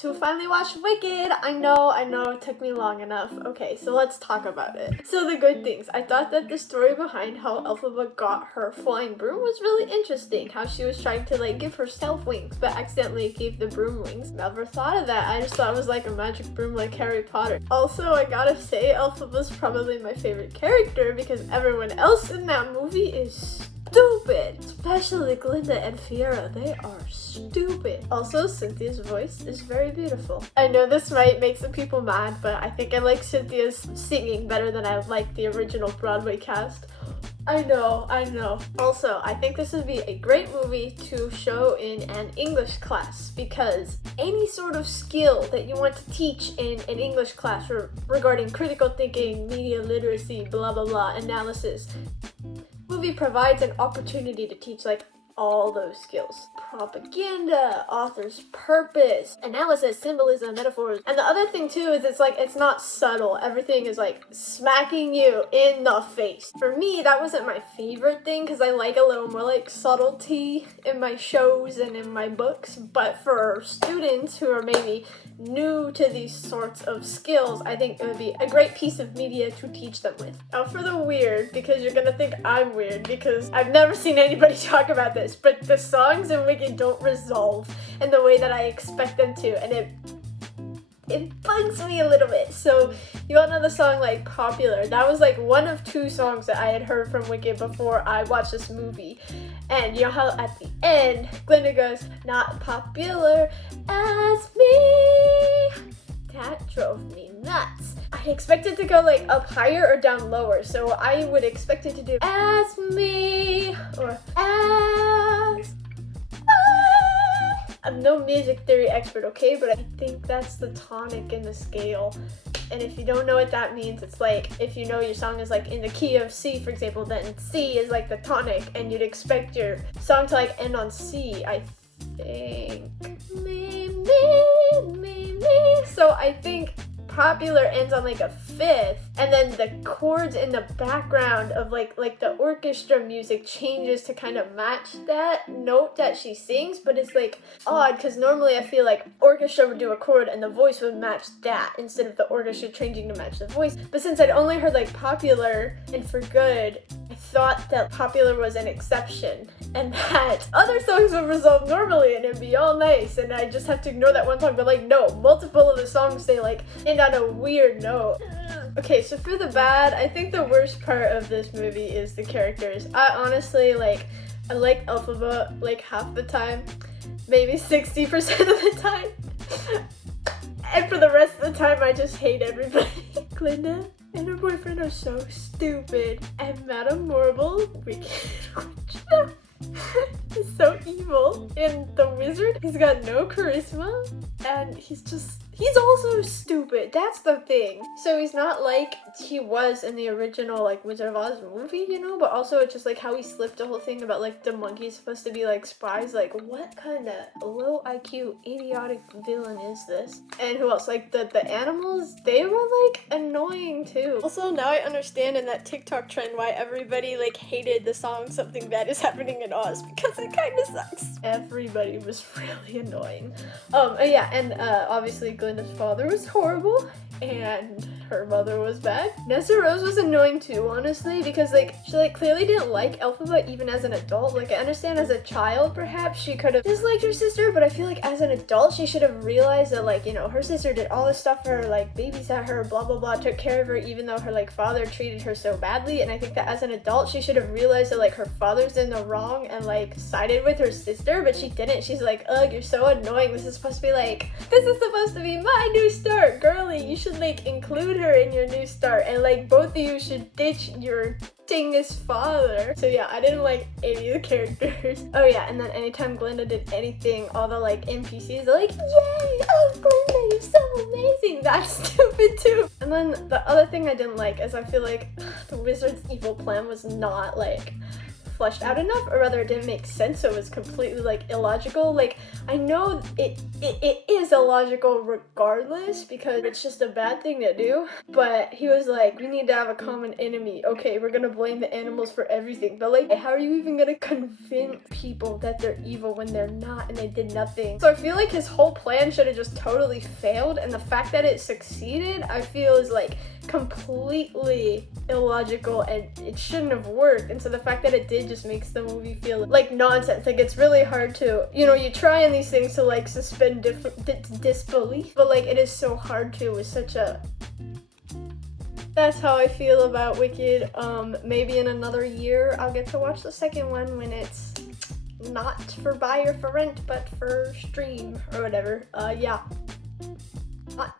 guess who finally watched Wicked? I know, it took me long enough. Okay, so let's talk about it. So the good things. I thought that the story behind how Elphaba got her flying broom was really interesting. How she was trying to like give herself wings, but accidentally gave the broom wings. Never thought of that. I just thought it was like a magic broom like Harry Potter. Also, I gotta say, Elphaba's probably my favorite character because everyone else in that movie is stupid. Especially Glinda and Fiera, they are stupid. Also, Cynthia's voice is very beautiful. I know this might make some people mad, but I think I like Cynthia's singing better than I like the original Broadway cast. I know. Also, I think this would be a great movie to show in an English class because any sort of skill that you want to teach in an English class regarding critical thinking, media literacy, blah blah blah, analysis, movie provides an opportunity to teach like all those skills. Propaganda, author's purpose, analysis, symbolism, metaphors. And the other thing too is it's not subtle. Everything is like smacking you in the face. For me, that wasn't my favorite thing because I like a little more like subtlety in my shows and in my books. But for students who are maybe new to these sorts of skills, I think it would be a great piece of media to teach them with. Now for the weird, because you're gonna think I'm weird because I've never seen anybody talk about this, but the songs in Wicked don't resolve in the way that I expect them to, and it bugs me a little bit. So you all know the song like Popular. That was like one of two songs that I had heard from Wicked before I watched this movie. And you know how at the end Glinda goes, "Not popular as me." That drove me nuts. I expected to go like up higher or down lower, so I would expect it to do as me or as I'm no music theory expert, okay, but I think that's the tonic in the scale. And if you don't know what that means, it's like if you know your song is like in the key of C, for example, then C is like the tonic, and you'd expect your song to like end on C, I think. Me. So I think Popular ends on like a fifth, and then the chords in the background of like the orchestra music changes to kind of match that note that she sings, but it's like odd because normally I feel like orchestra would do a chord and the voice would match that instead of the orchestra changing to match the voice. But since I'd only heard like Popular and For Good, I thought that Popular was an exception and that other songs would resolve normally and it'd be all nice and I just have to ignore that one song. But like no, multiple of the songs say like end on a weird note. Okay, so for the bad, I think the worst part of this movie is the characters. I honestly I like Elphaba like half the time, maybe 60% of the time. And for the rest of the time, I just hate everybody. Glinda and her boyfriend are so stupid. And Madame Morrible, wicked witch, is so evil. And the wizard, he's got no charisma. And he's also stupid. That's the thing. So he's not like he was in the original like Wizard of Oz movie, you know, but also it's just like how he slipped the whole thing about like the monkey's supposed to be like spies. Like what kind of low IQ idiotic villain is this? And who else? Like the animals, they were like annoying too. Also now I understand in that TikTok trend why everybody like hated the song Something Bad Is Happening in Oz, because it kind of sucks. Everybody was really annoying. And obviously Glinda's father was horrible and her mother was bad. Nessa Rose was annoying too, honestly, because like she like clearly didn't like Elphaba even as an adult. Like I understand as a child perhaps she could have disliked her sister, but I feel like as an adult she should have realized that like, you know, her sister did all this stuff for her, like babysat her, blah blah blah, took care of her even though her like father treated her so badly. And I think that as an adult she should have realized that like her father's in the wrong and like sided with her sister, but she didn't. She's like, ugh, you're so annoying. This is supposed to be my new start, girly. You should like include her in your new start, and like both of you should ditch your dingus father. So yeah, I didn't like any of the characters. Oh yeah, and then anytime Glinda did anything, all the like NPCs are like, yay, oh Glinda, you're so amazing. That's stupid too. And then the other thing I didn't like is I feel like the wizard's evil plan was not like fleshed out enough, or rather it didn't make sense, so it was completely like illogical. Like, I know it is illogical regardless because it's just a bad thing to do, but he was like, we need to have a common enemy. Okay, we're gonna blame the animals for everything, but like, how are you even gonna convince people that they're evil when they're not and they did nothing? So I feel like his whole plan should have just totally failed, and the fact that it succeeded, I feel is like completely illogical and it shouldn't have worked. And so the fact that it did just makes the movie feel like nonsense. Like, it's really hard to, you know, you try in these things to like suspend disbelief, but like it is so hard to with such a... That's how I feel about Wicked. Maybe in another year I'll get to watch the second one when it's not for buy or for rent, but for stream or whatever. Yeah. Not.